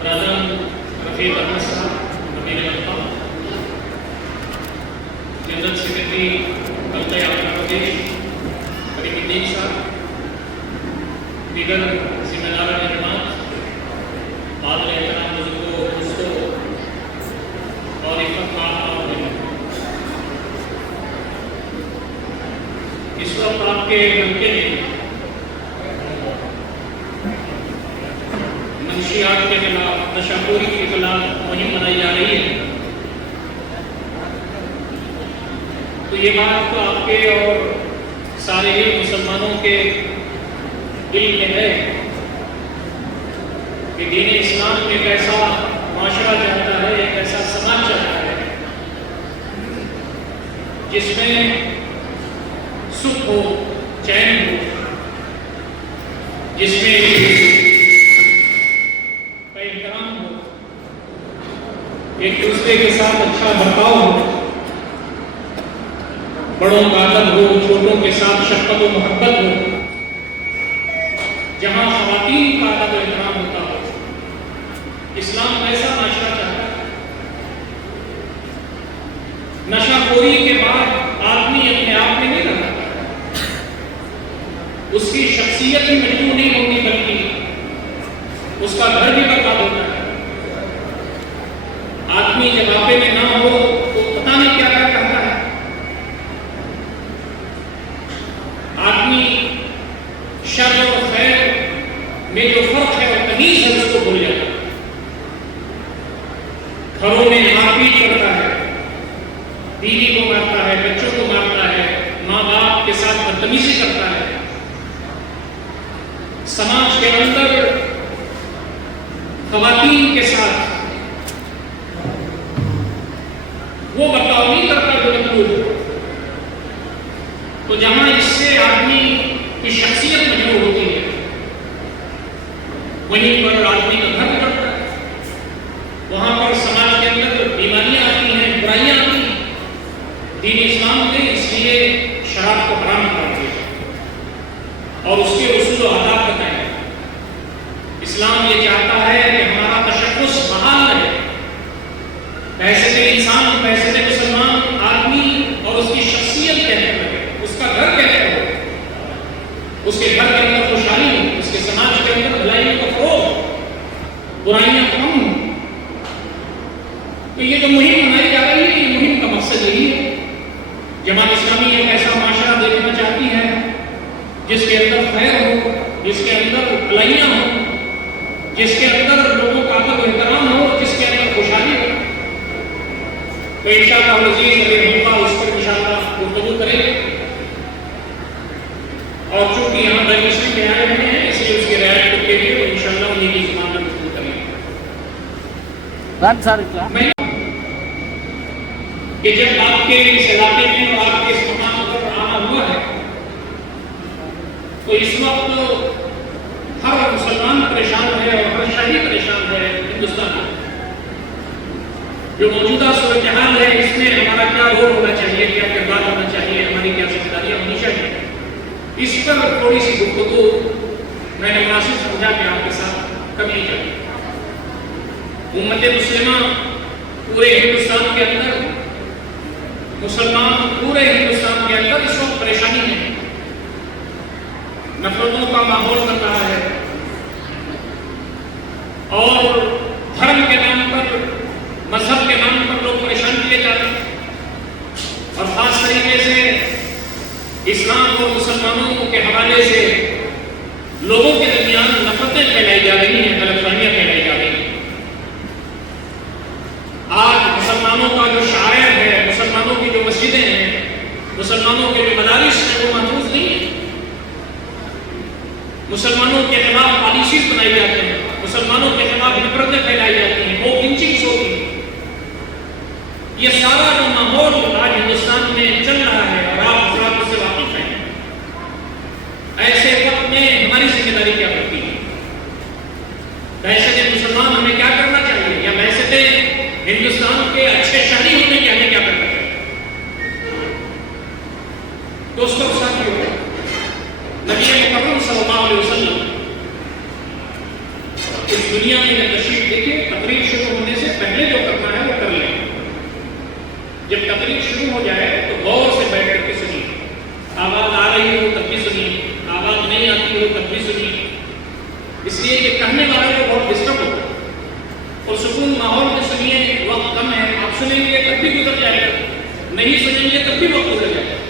برادران رفیق احمد صاحب امیر الفا جنرل سیکرٹری بلقی آفر پردیش کریم الدین صاحب دیگر ذمہ داران جماعت قابل احترام بزرگوں دوستوں اور عفت خواہ اس وقت آپ کے ملکے میں منشیات کے خلاف نشہ کے خلاف مہم منائی جا رہی ہے۔ تو یہ بات تو آپ کے اور سارے ہی مسلمانوں کے دل میں ہے کہ دین اسلام ایک ایسا معاشرہ چاہتا ہے، ایک ایسا سماج چاہتا ہے، جس میں سکھ ہو، چین ہو، جس میں کا احترام ہو ایک دوسرے کے ساتھ اچھا برتاؤ ہو۔ بڑوں کا ادب ہو، چھوٹوں کے ساتھ شفقت و محبت ہو۔ جہاں خواتین کا ادب و احترام ہوتا ہو، اسلام ایسا معاشرہ چاہتا ہے۔ نشہ خوری کے بعد آدمی اپنے آپ میں نہیں رہتا۔ اس کی شخصیت بھی مجبور نہیں ہوتی بلکہ اس کا گھر بھی برباد ہوتا ہے آدمی جب آپے میں نہ ہو تو پتہ نہیں کیا کیا کرتا ہے آدمی شر اور خیر میں جو فرق ہے اور تمیز ہے اس کو بھول جاتا ہے گھروں میں مار پیٹ کرتا ہے۔ بیوی کو مارتا ہے، بچوں کو مارتا ہے، ماں باپ کے ساتھ بدتمیزی کرتا ہے۔ سماج کے اندر خواتین کے ساتھ وہ برتاؤ نہیں کرتا جو مطلوب تو جہاں اس سے آدمی کی شخصیت مجبور ہوتی ہے وہیں پر آدمی کا گھر بگڑتا ہے وہاں پر سماج کے اندر بیماریاں آتی ہیں برائیاں آتی ہیں دین اسلام نے اس لیے شراب کو حرام کر دیا اور اس کے اصول و آداب بتائے اسلام یہ چاہتا ہے کہ ہمارا تشخص بحال رہے پیسے سے انسان پیسے سے مسلمان آدمی اور اس کی شخصیت کہنے لگے اس کا گھر کہنے لگے اس کے گھر کے اندر خوشحالی ہو، اس کے سماج کے اندر بھلائیوں کا فروغ برائیاں کم ہوں۔ تو یہ جو مہم بنائی جا رہی ہے، یہ مہم کا مقصد یہی ہے۔ جماعت اسلامی ایک ایسا معاشرہ دیکھنا چاہتی ہے، جس کے اندر خیر ہو، جس کے اندر بھلائیاں ہوں، جس کے اندر لوگوں کا ادب احترام ہو، جس کے اندر خوشحالی ہو۔ تو ان شاء اللہ وزیر ابھی اس پر ان شاء اللہ گفتگو کریں گے۔ اور چونکہ یہاں مسلم میں آئے ہوئے ہیں اس لیے اس کی رعایت کر کے لیے ان شاء اللہ انہیں کی میں گفتگو کریں گے۔ کہ جب آپ کے اس علاقے میں اور آپ کے اس مقام پر آنا ہوا ہے تو اس وقت ہر مسلمان پریشان ہے اور ہر شہری پریشان ہے ہندوستان میں۔ جو موجودہ صورتحال ہے اس میں ہمارا کیا رول ہونا چاہیے کیا کردار ہونا چاہیے ہماری کیا ذمہ داریاں ہونی چاہیے اس پر تھوڑی سی گفتگو میں نے مناسب سمجھا کہ آپ کے ساتھ کرنی چاہیے امت مسلمہ پورے ہندوستان کے اندر مسلمان پورے ہندوستان کے اندر اس وقت پریشانی میں نفرتوں کا ماحول بن رہا ہے اور دھرم کے نام پر مذہب کے نام پر لوگ پریشان کیے جا رہے ہیں اور خاص طریقے سے اسلام اور مسلمانوں کے حوالے سے لوگوں کے درمیان نفرتیں پھیلائی جا رہی ہیں غلط فہمیاں پھیلائی جا رہی ہیں۔ آج مسلمانوں کا جو شاعر ہے، مسلمانوں کی جو مسجدیں ہیں، مسلمانوں کے جو مدارس ہیں، وہ محفوظ نہیں ہیں۔ مسلمانوں کے خلاف پالیسیز بنائی جاتی ہیں، مسلمانوں کے خلاف نفرتیں پھیلائی جاتی ہیں، وہ پنچنگس ہوتی ہیں یہ سارا جو ماحول آج ہندوستان میں چل رہا ہے اور آپ اس سے واقف ایسے وقت میں ہماری ذمہ داری کیا بنتی ہے ویسے مسلمان ہمیں کیا کرنا چاہیے یا ویسے بحث ہندوستان کے اچھے شہری ہونے کے ہمیں کیا کرنا چاہیے دوستوں ساتھیوں نبی مکرم صلی اللہ علیہ وسلم اس دنیا میں تشریف دیکھے تقریب شروع ہونے سے پہلے جو کرنا ہے وہ کر لیں جب تقریب شروع ہو جائے کو ہے تنویز ہوتی اس لیے کہ کہنے والے کو بہت ڈسٹرب ہوتا ہے۔ اور سکون ماحول میں سنیے، وقت کم ہے، آپ سنیں گے، تب بھی گزر جائے گا۔ نہیں سنیں گے، تب بھی وقت گزر جائے گا۔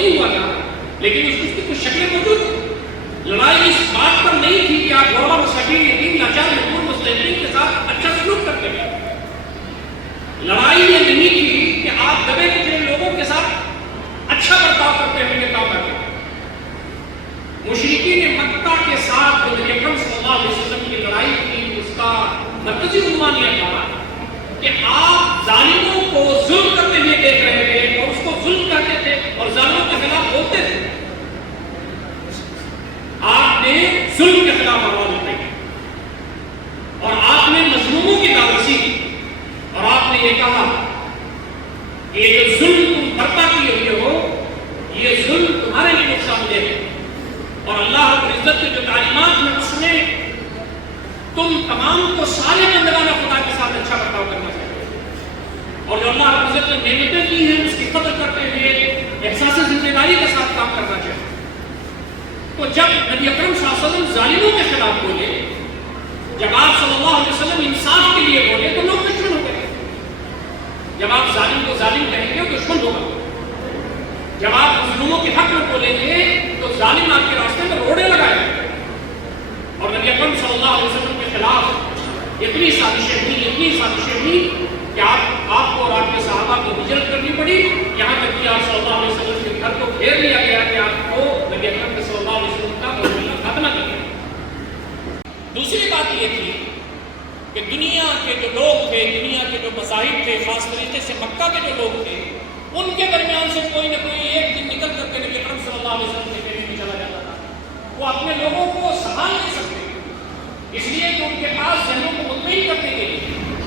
نہیں ہوا تھا۔ لیکن اس کی کچھ شکلیں موجود تھیں۔ لڑائی اس بات پر نہیں تھی کہ آپ غور و شکیل یتیم لاچار مزدور مستحقین کے ساتھ اچھا سلوک کرتے گئے لڑائی یہ نہیں تھی کہ آپ دبے کچھ لوگوں کے ساتھ اچھا برتاؤ کرتے ہوئے کام کرتے ہیں مشرقی نے مکہ کے ساتھ نبی اکرم صلی اللہ علیہ وسلم کی لڑائی کی اس کا مرکزی عنوان یہ تھا کہ آپ ظالموں کو ظلم کرتے ہوئے بولتے تھے۔ آپ نے ظلم کے خلاف آواز اٹھائی اور آپ نے مظلوموں کی دعوسی کی۔ اور آپ نے یہ کہا یہ جو ظلم تم برپا کیے ہوئے ہو، یہ ظلم تمہارے لیے نقصان دہ ہے۔ اور اللہ رب العزت کی جو تعلیمات میں اس نے تم تمام کو سارے بندگانہ خدا کے ساتھ اچھا برتاؤ کرنا چاہیے اور جو اللہ رب العزت نے نعمتیں کی ہیں، اس کی ایمانداری کے ساتھ کام کرنا چاہیے۔ تو جب نبی اکرم صلی اللہ علیہ وسلم ظالموں کے خلاف بولے، جب آپ صلی اللہ علیہ وسلم انصاف کے لیے بولے، تو لوگ دشمن ہو گئے۔ جب آپ ظالم کو ظالم کہیں گے تو دشمن ہوگا۔ جب آپ مظلوموں کے حق میں بولیں گے، تو ظالم آپ کے راستے میں روڑے لگائے۔ اور نبی اکرم صلی اللہ علیہ وسلم کے خلاف اتنی سازشیں ہوئی اتنی سازشیں ہوئی کہ آپ آپ کو اور آپ کے صحابہ کو ہجرت کرنی پڑی۔ یہاں تک کہ آپ صلی اللہ علیہ وسلم کے گھر کو گھیر لیا گیا کہ آپ کو نبی اکرم صلی اللہ علیہ وسلم کا خاتمہ دوسری بات یہ تھی کہ دنیا کے جو لوگ تھے، دنیا کے جو مذاہب تھے، خاص طریقے سے مکہ کے جو لوگ تھے، ان کے درمیان سے کوئی نہ کوئی ایک دن نکل کر کے نبی اکرم صلی اللہ علیہ وسلم کے میں چلا جاتا تھا۔ وہ اپنے لوگوں کو سنبھال نہیں سکتے۔ اس لیے کہ ان کے پاس ذہنوں کو مطمئن کرنے کے لیے،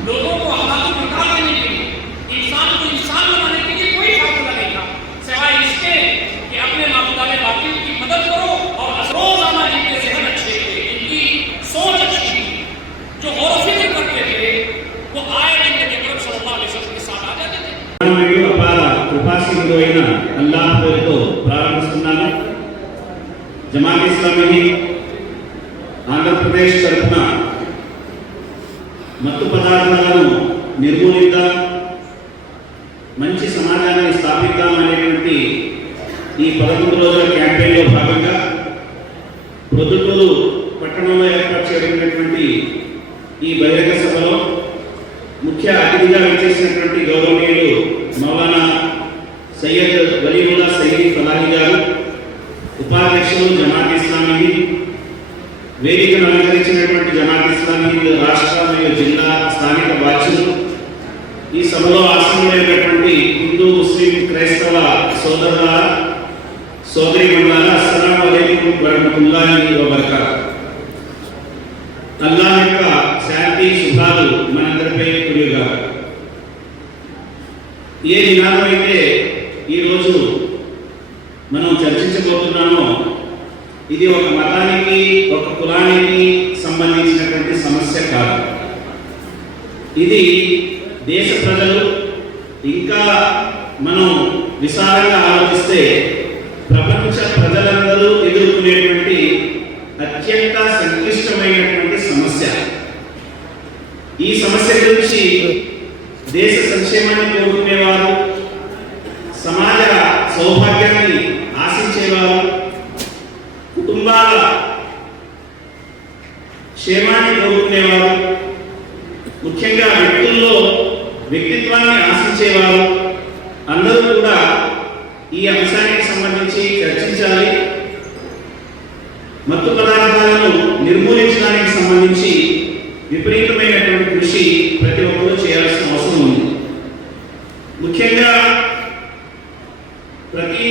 لوگوں کو حالات میں کے لیے، انسان کو انسان بنانے కృపాసింధు అయిన అల్లాహ్ పేరుతో ప్రారంభిస్తున్నాను. జమాత్ ఇస్లామీ ఆంధ్రప్రదేశ్ తరఫున మత్తు పదార్థాలను నిర్మూలిద్దాం మంచి సమాజాన్ని స్థాపిద్దాం అనేటువంటి ఈ పదకొండు రోజుల క్యాంపెయిన్లో భాగంగా ప్రొద్దుటూరు పట్టణంలో ఏర్పాటు చేయబడినటువంటి ఈ బహిరంగ సభలో ముఖ్య అతిథిగా విచ్చేసినటువంటి గౌరవనీయులు మౌలానా సయ్యద్ వలీవుల్లా సయ్యద్ ఫలాహి గారు ఉపాధ్యక్షులు జమాత్ ఇస్లామీ వేదికను అలంకరించినటువంటి జమాత్ ఇస్లామీ రాష్ట్ర మరియు జిల్లా స్థానిక బాధ్యులు ఈ సభలో ఆసీనులైనటువంటి హిందూ ముస్లిం క్రైస్తవ సోదరుల సోదరి మండలాల అస్సలం వలైకుం వరహమతుల్లాహి వబరకాత్. అల్లాహ్ యొక్క శాంతి శుభాలు మనందరిపై కుడిగా ఏ నినాదం అయితే ఈరోజు మనం చర్చించబోతున్నామో ఇది ఒక మతానికి ఒక కులానికి సంబంధించినటువంటి సమస్య కాదు. ఇది దేశ ప్రజలు ఇంకా మనం విశాలంగా ఆలోచిస్తే ప్రపంచ ప్రజలందరూ ఎదుర్కొనేటువంటి అత్యంత సంక్లిష్టమైనటువంటి సమస్య. ఈ సమస్య గురించి దేశ సంక్షేమాన్ని కోరుకునేవారు సమాజ సౌభాగ్యాన్ని ఆశించేవారు కుటుంబాల క్షేమాన్ని కోరుకునేవారు. ముఖ్యంగా వ్యక్తుల్లో వ్యక్తిత్వాన్ని ఆశించేవారు. అందరూ కూడా ఈ అంశానికి సంబంధించి చర్చించాలి. మత్తు పదార్థాలను నిర్మూలించడానికి సంబంధించి విపరీతమైనటువంటి కృషి ప్రతి ఒక్కరూ చేయాల్సిన అవసరం ఉంది. ముఖ్యంగా ప్రతి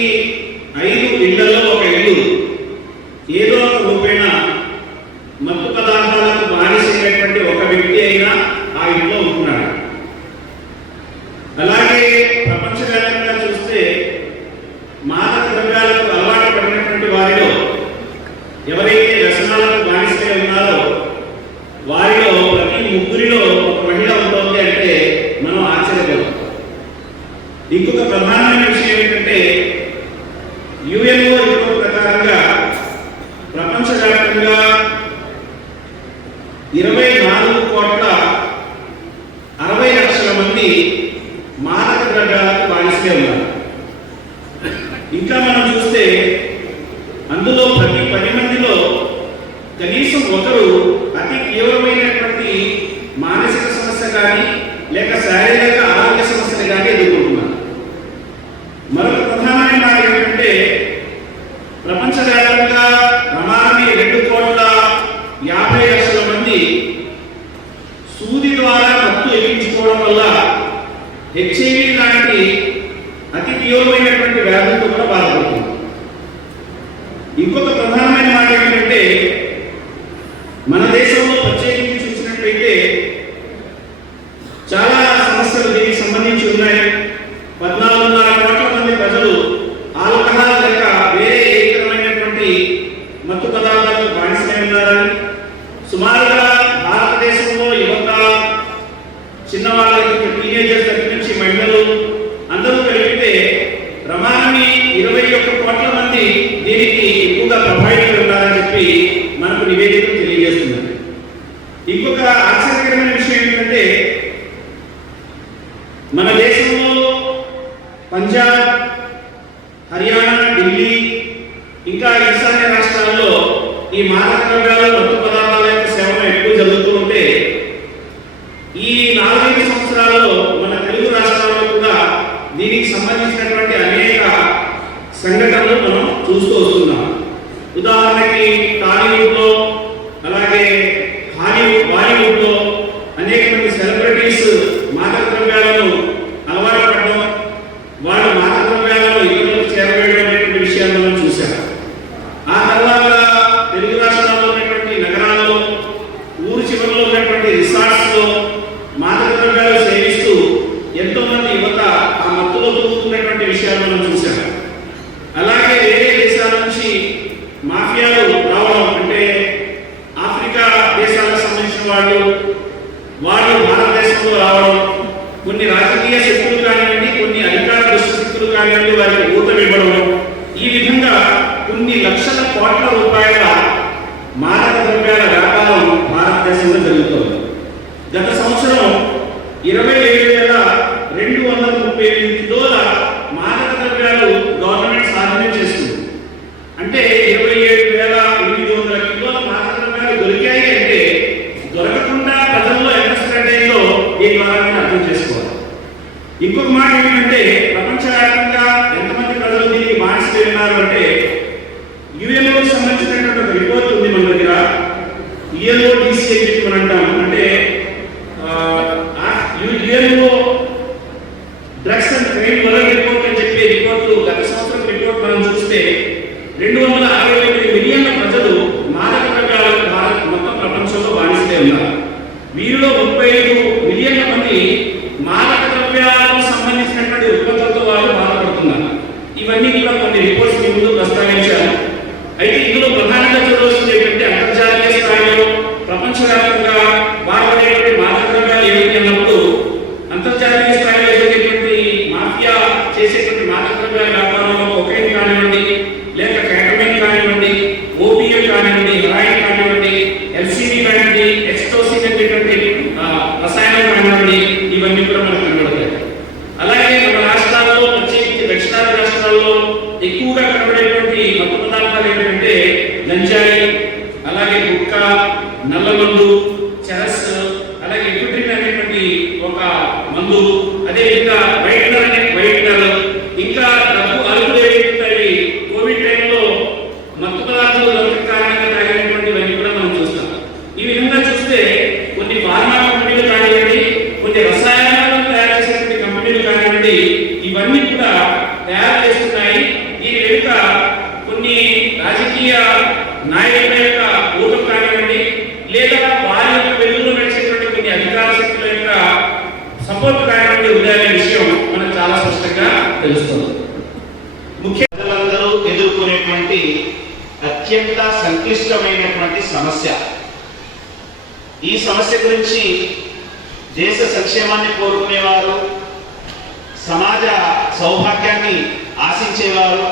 ఐదు ఇళ్ళలో ఒక ఇల్లు ఏదో ఒక రూపేణ మత్తు పదార్థాలకు బానిసైనటువంటి ఒక వ్యక్తి అయినా ఆ ఇంట్లో ఉంటున్నాడు అలాగే ప్రపంచవ్యాప్తంగా చూస్తే మాదక ద్రవ్యాలకు అలవాటు పడినటువంటి వారిలో ఎవరైతే వ్యసనాలకు బానిసై ఉన్నారో వారిలో ప్రతి ముగ్గురిలో ఒక మహిళ ఉంటుంది అంటే మనం ఆశ్చర్యపోతాం. ఇంకొక ప్రధానమైన విషయం ఏంటంటే pegada do trabalho. Haryana Delhi ఇంకా ఈశాన్య రాష్ట్రాల్లో ఈ మాదక ద్రవ్యాలు మత్తు పదార్థాల యొక్క సేవన ఎక్కువ జరుగుతూ ఉంటే ఈ నాలుగైదు సంవత్సరాలలో మన తెలుగు రాష్ట్రాల్లో కూడా దీనికి సంబంధించినటువంటి అనేక సంఘటనలు మనం చూస్తూ వస్తున్నాం. ఉదాహరణకి టాలీవుడ్లో ఉండడం వాళ్ళు భారతదేశంలో రావడం కొన్ని రాజకీయ శక్తులు కానివ్వండి కొన్ని అధికార దుష్టశక్తులు కానివ్వండి వారికి ఊతమివ్వడం ఈ విధంగా కొన్ని లక్షల కోట్ల రూపాయల మారక ద్రవ్యాల వ్యాపారం భారతదేశంలో జరుగుతోంది. గత సంవత్సరం ఇరవై ఏడు వేల రెండు వందల ముప్పై ఎనిమిది ఇంకొక మాట ఏంటంటే ప్రపంచవ్యాప్తంగా ఎంతమంది ప్రజలు దీనికి మార్చి ఉన్నారు అంటే యుఎల్ఓకి సంబంధించినటువంటి ఒక రిపోర్ట్ ఉంది మన దగ్గర. యుఎల్ఓ డిసిఐ మనం అంటాం. అంటే యుఎల్ఓ drugs and crime world report అని చెప్పే రిపోర్ట్ గత సంవత్సరం రిపోర్ట్ మనం చూస్తే రెండు వందల అరవై ఒక మందు అదేవిధంగా వైట్నర్ అనే వైట్ కూడా సంక్లిష్టమైనటువంటి సమస్య. ఈ సమస్య గురించి దేశ సంక్షేమాన్ని కోరుకునేవారు సమాజ సౌభాగ్యాన్ని ఆశించేవారు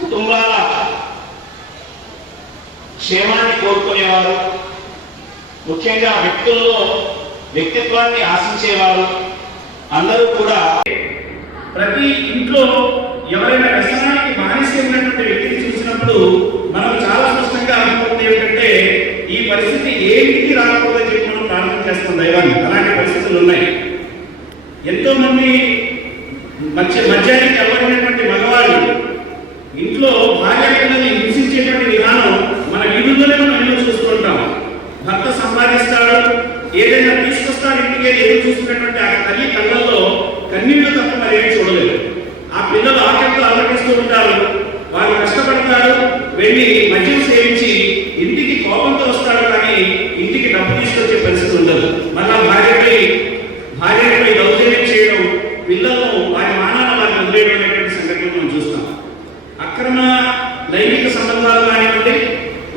కుటుంబాల క్షేమాన్ని కోరుకునేవారు ముఖ్యంగా వ్యక్తుల్లో వ్యక్తిత్వాన్ని ఆశించేవారు అందరూ కూడా. ప్రతి ఇంట్లో ఎవరైనా వ్యసనానికి బానిస ఉన్నటువంటి వ్యక్తిని చూసినప్పుడు మనం చాలా స్పష్టంగా అనుకుంటుంది ఏమిటంటే ఈ పరిస్థితి ఏమిటి రాకపోతే చెప్పి మనం ప్రార్థన చేస్తాం దైవాన్ని. అలాంటి పరిస్థితులు ఉన్నాయి. ఎంతో మంది మధ్య మధ్యానికి ఎవరైనటువంటి మగవాళ్ళు ఇంట్లో భార్య పిల్లలు కష్టపడుతూ ఉంటారు. వారు కష్టపడతారు. వెళ్ళి మద్యం సేవించి ఇంటికి కోపంతో వస్తారు కానీ ఇంటికి డబ్బు తీసుకొచ్చే పరిస్థితి ఉండదు. మళ్ళా భార్యపై భార్యపై దౌర్జన్యం చేయడం పిల్లలు వారి మానాన వారిని అనేటువంటి సంఘటనలు మనం చూస్తాం. అక్రమ లైంగిక సంబంధాలు కానివ్వండి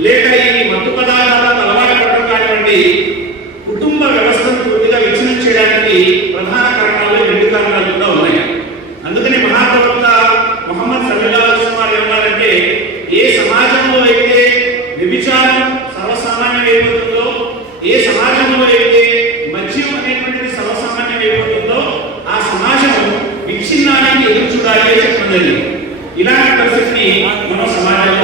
లేక ఈ మత్తు పదార్థాలకు అలవాటు పడడం కానివ్వండి కుటుంబ వ్యవస్థను పూర్తిగా విచ్ఛిన్నం చేయడానికి ప్రధాన కారణాలు రెండు కారణాలు కూడా ఉన్నాయి. అందుకని మహాత్మ జరిగింది ఇలాంటి పరిస్థితిని మనం సమాజంలో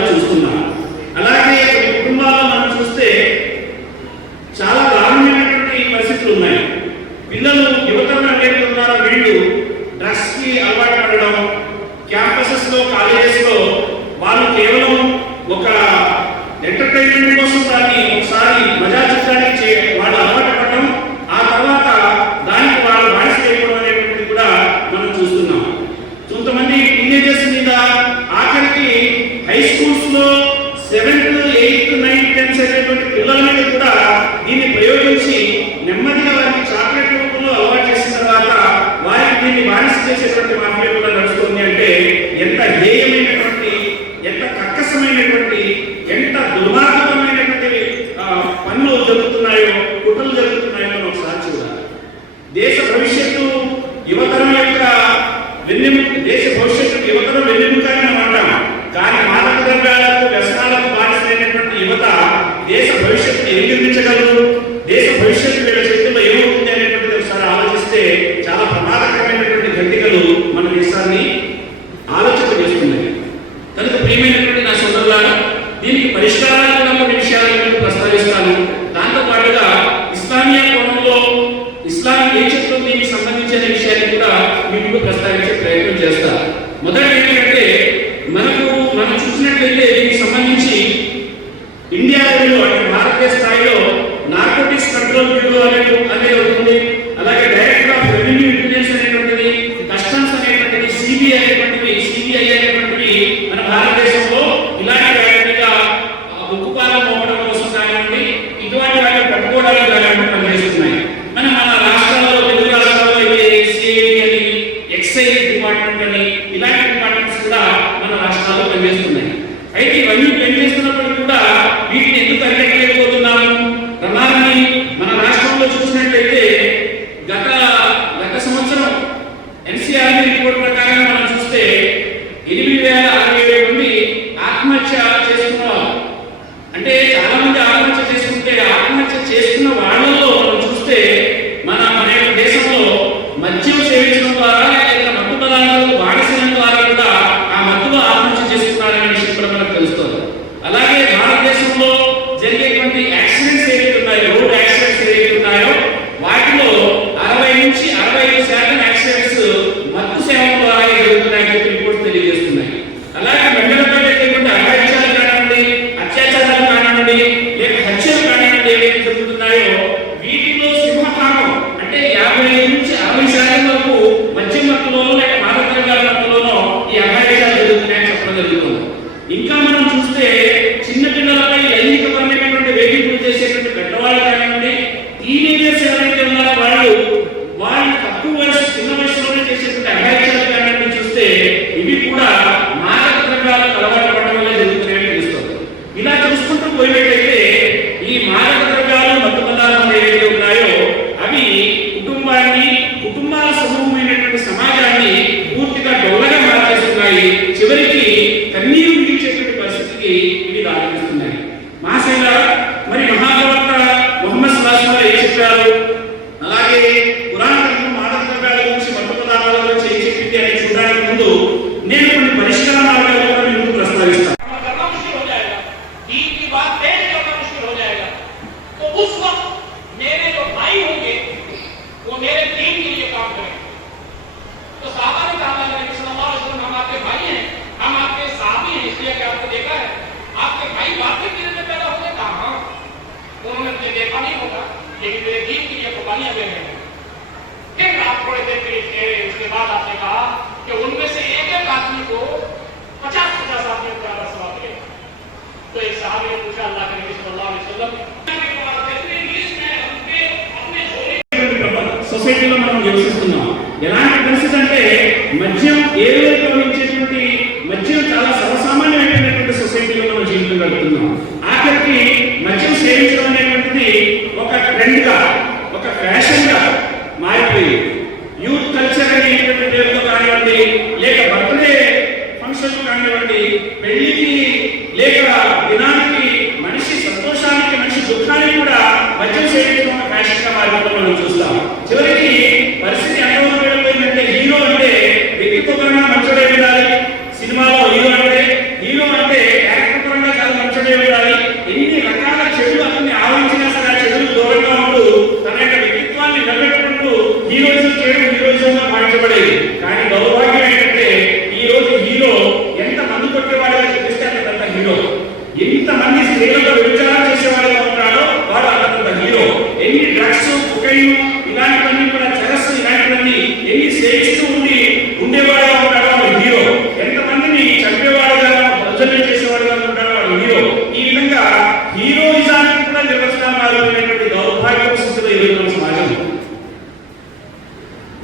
ఇంకా మనం வெள்ளி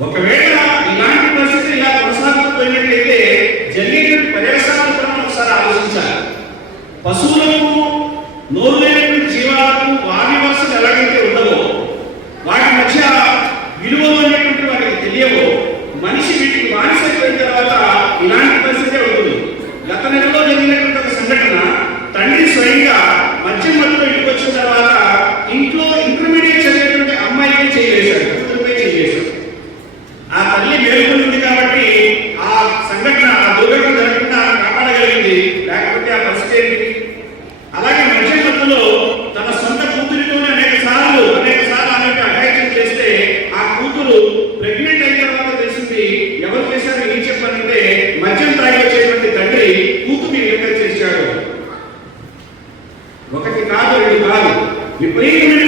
ఒకవేళ ఇలాంటి పరిస్థితి ఇలా కొనసాగిపోయినట్లయితే జరిగేటువంటి పర్యవసానం కూడా మనం ఒకసారి ఆలోచించాలి. పశువులకు Even if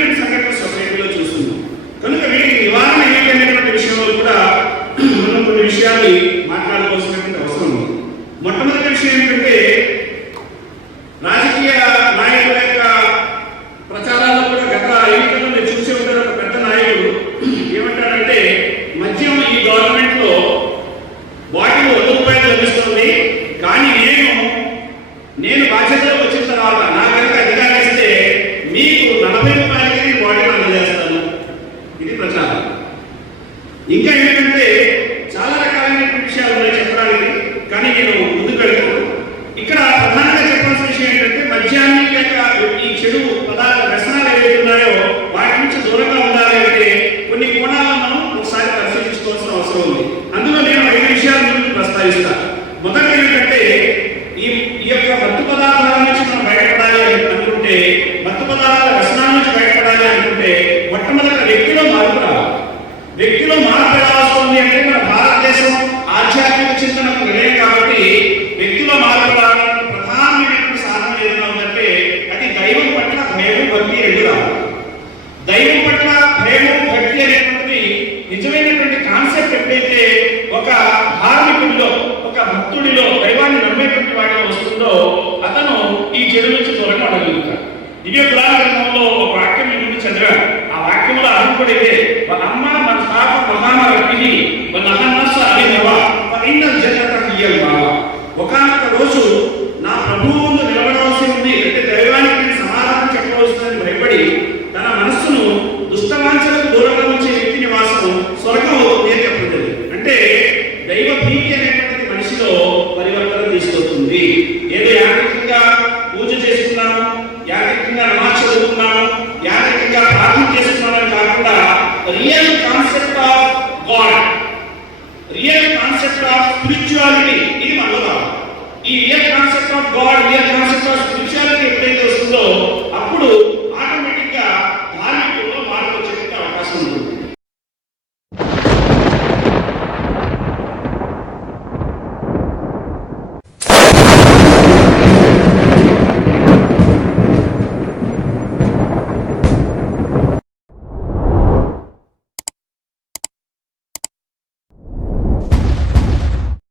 వస్తుంది అందులో నేను ఐదు విషయాలు ప్రస్తావిస్తాను. మొదటి